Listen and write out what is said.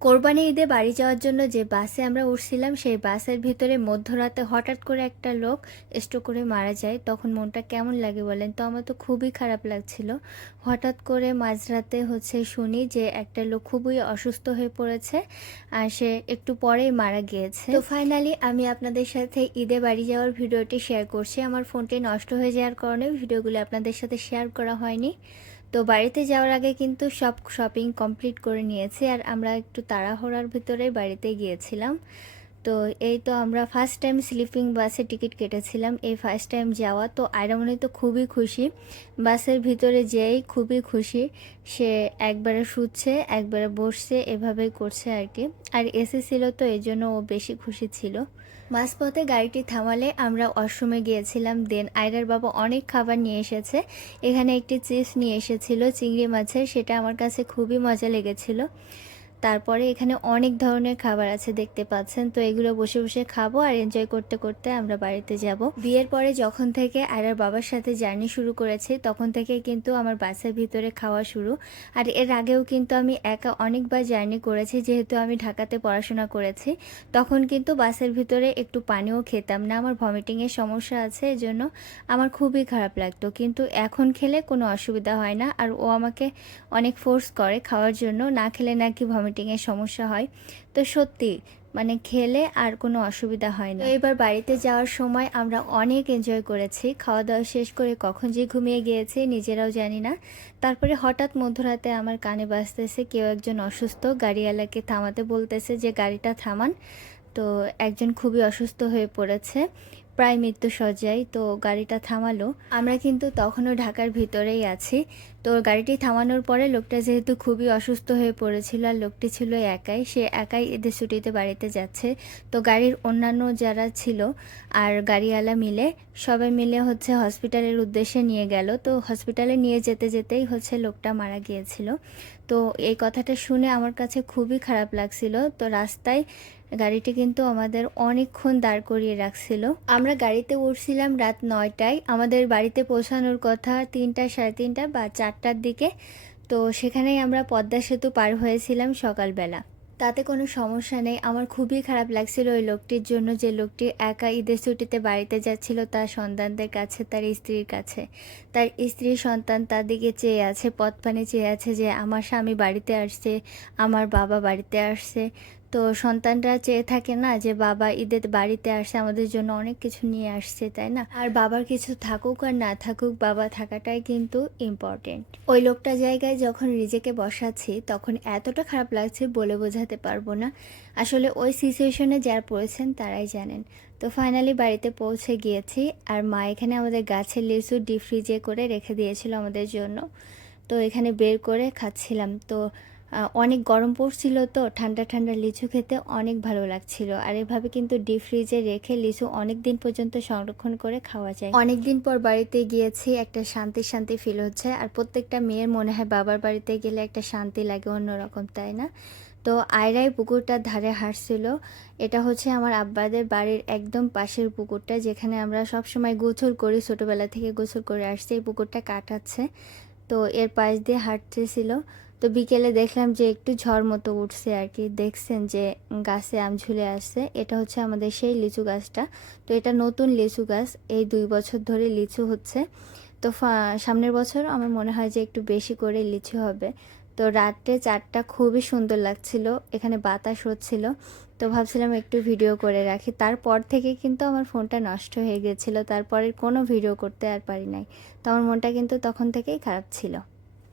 কোরবানি ঈদে বাড়ি যাওয়ার জন্য যে বাসে আমরা উঠছিলাম সেই বাসের ভিতরে মধ্যরাতে হঠাৎ করে একটা লোক স্ট্রোক করে মারা যায়। তখন মনটা কেমন লাগে বলেন তো? আমার তো খুবই খারাপ লাগছিল। হঠাৎ করে মাঝরাতে শুনি যে একটা লোক খুবই অসুস্থ হয়ে পড়েছে আর সে একটু পরেই মারা গিয়েছে। তো ফাইনালি আমি আপনাদের সাথে ঈদে বাড়ি যাওয়ার ভিডিওটি শেয়ার করছি। আমার ফোনটি নষ্ট হয়ে যাওয়ার কারণে ভিডিওগুলো আপনাদের সাথে শেয়ার করা হয়নি। তো বাড়িতে যাওয়ার আগে কিন্তু সব শপিং কমপ্লিট করে নিয়েছি আর আমরা একটু তাড়াহুড়ার ভিতরে বাড়িতে গিয়েছিলাম। তো এই তো আমরা ফার্স্ট টাইম স্লিপিং বাসে টিকিট কেটেছিলাম, এই ফার্স্ট টাইম যাওয়া। তো আয়রামণি তো খুবই খুশি, বাসের ভিতরে যেয়েই খুবই খুশি। সে একবারে শুচ্ছে একবারে বসছে, এভাবেই করছে আর কি। আর এসি ছিল তো এই জন্য ও বেশি খুশি ছিল। মাঝপথে গাড়িটি থামালে আমরা ওয়াশরুমে গিয়েছিলাম। দেন আয়রার বাবা অনেক খাবার নিয়ে এসেছে। এখানে একটি চিপস নিয়ে এসেছিল চিংড়ি মাছের, সেটা আমার কাছে খুবই মজা লেগেছিল। তারপরে এখানে অনেক ধরনের খাবার আছে দেখতে পাচ্ছেন। তো এগুলো বসে বসে খাবো আর এনজয় করতে করতে আমরা বাড়িতে যাব। বিয়ের পরে যখন থেকে আয়রার বাবার সাথে জার্নি শুরু করেছি তখন থেকে কিন্তু আমার বাসের ভিতরে খাওয়া শুরু। আর এর আগেও কিন্তু আমি একা অনেকবার জার্নি করেছি, যেহেতু আমি ঢাকাতে পড়াশোনা করেছি। তখন কিন্তু বাসের ভিতরে একটু পানিও খেতাম না, আমার ভমিটিংয়ের সমস্যা আছে, এজন্য আমার খুবই খারাপ লাগতো। কিন্তু এখন খেলে কোনো অসুবিধা হয় না। আর ও আমাকে অনেক ফোর্স করে খাওয়ার জন্য, না খেলে নাকি ভমিটিংয়ের সমস্যা হয়। তো সত্যি মানে খেলে আর কোনো অসুবিধা হয় না। তো এবার বাড়িতে যাওয়ার সময় আমরা অনেক এনজয় করেছি। খাওয়া দাওয়া শেষ করে কখন যে ঘুমিয়ে গিয়েছি নিজেরাও জানি না। তারপরে হঠাৎ মধ্যরাতে আমার কানে বাজতেছে কেউ একজন অসুস্থ, গাড়িওয়ালাকে থামাতে বলতেছে যে গাড়িটা থামান। তো একজন খুবই অসুস্থ হয়ে পড়েছে, প্রায় মৃত্যুশয্যায়। তো গাড়িটা থামালো। আমরা কিন্তু তখনও ঢাকার ভিতরেই আছি। তো গাড়িটি থামানোর পরে লোকটা যেহেতু খুবই অসুস্থ হয়ে পড়েছিল আর লোকটি ছিল একাই, সে একাই ঈদের ছুটিতে বাড়িতে যাচ্ছে। তো গাড়ির অন্যান্য যারা ছিল আর গাড়িওয়ালা মিলে সবাই মিলে হসপিটালের উদ্দেশ্যে নিয়ে গেল। তো হসপিটালে নিয়ে যেতে যেতেই লোকটা মারা গিয়েছিল। তো এই কথাটা শুনে আমার কাছে খুবই খারাপ লাগছিল। তো রাস্তায় গাড়িটি কিন্তু আমাদের অনেকক্ষণ দাঁড় করিয়ে রাখছিল। আমরা গাড়িতে উঠছিলাম রাত 9টায়, আমাদের বাড়িতে পৌঁছানোর কথা 3টা, সাড়ে 3টা বা 4টার দিকে। তো সেখানেই আমরা পদ্মা সেতু পার হয়েছিলাম সকালবেলা। তাতে কোনো সমস্যা নেই। আমার খুবই খারাপ লাগছিল ওই লোকটির জন্য, যে লোকটি একা ঈদের ছুটিতে বাড়িতে যাচ্ছিল তার সন্তানদের কাছে, তার স্ত্রীর কাছে। তার স্ত্রীর সন্তান তার দিকে চেয়ে আছে, পথ পানে চেয়ে আছে যে আমার স্বামী বাড়িতে আসছে, আমার বাবা বাড়িতে আসছে। তো সন্তানরা চেয়ে থাকে না যে বাবা ঈদের বাড়িতে আসছে, আমাদের জন্য অনেক কিছু নিয়ে আসছে, তাই না? আর বাবার কিছু থাকুক আর না থাকুক, বাবা থাকাটাই কিন্তু ইম্পর্টেন্ট। ওই লোকটা জায়গায় যখন নিজেকে বসাচ্ছি তখন এতটা খারাপ লাগছে বলে বোঝাতে পারবো না। আসলে ওই সিচুয়েশনে যারা পড়েছেন তারাই জানেন। তো ফাইনালি বাড়িতে পৌঁছে গিয়েছি। আর মা এখানে আমাদের গাছের লিচু ডিপ ফ্রিজে করে রেখে দিয়েছিল আমাদের জন্য। তো এখানে বের করে খাচ্ছিলাম। তো অনেক গরম পড়ছিল, তো ঠান্ডা ঠান্ডা লিচু খেতে অনেক ভালো লাগছিল। আর এভাবে কিন্তু ডিপ ফ্রিজে রেখে লিচু অনেক দিন পর্যন্ত সংরক্ষণ করে খাওয়া যায়। অনেক দিন পর বাড়িতে গিয়েছি, একটা শান্তি শান্তি ফিল হচ্ছে। আর প্রত্যেকটা মেয়ের মনে হয় বাবার বাড়িতে গেলে একটা শান্তি লাগে অন্যরকম, তাই না? তো আয়রাই পুকুরটার ধারে হাঁটছিল। এটা আমার আব্বাদের বাড়ির একদম পাশের পুকুরটা, যেখানে আমরা সব সময় গোসল করি, ছোটোবেলা থেকে গোসল করে আসছি। এই পুকুরটা কাটাচ্ছে, তো এর পাশ দিয়ে হাঁটতেছিল। তো বিকেলে দেখলাম যে একটু ঝড় মতো উঠছে আর কি। দেখছেন যে গাছে আম ঝুলে আসছে, এটা আমাদের সেই লিচু গাছটা। তো এটা নতুন লিচু গাছ, এই 2 বছর ধরে লিচু হচ্ছে। তো সামনের বছর আমার মনে হয় যে একটু বেশি করে লিচু হবে। তো রাত্রে 4টা খুবই সুন্দর লাগছিল, এখানে বাতাস হচ্ছিল। তো ভাবছিলাম একটু ভিডিও করে রাখি। তারপর থেকে কিন্তু আমার ফোনটা নষ্ট হয়ে গেছিলো, তারপরে কোনো ভিডিও করতে আর পারি নাই। তো আমার মনটা কিন্তু তখন থেকেই খারাপ ছিল।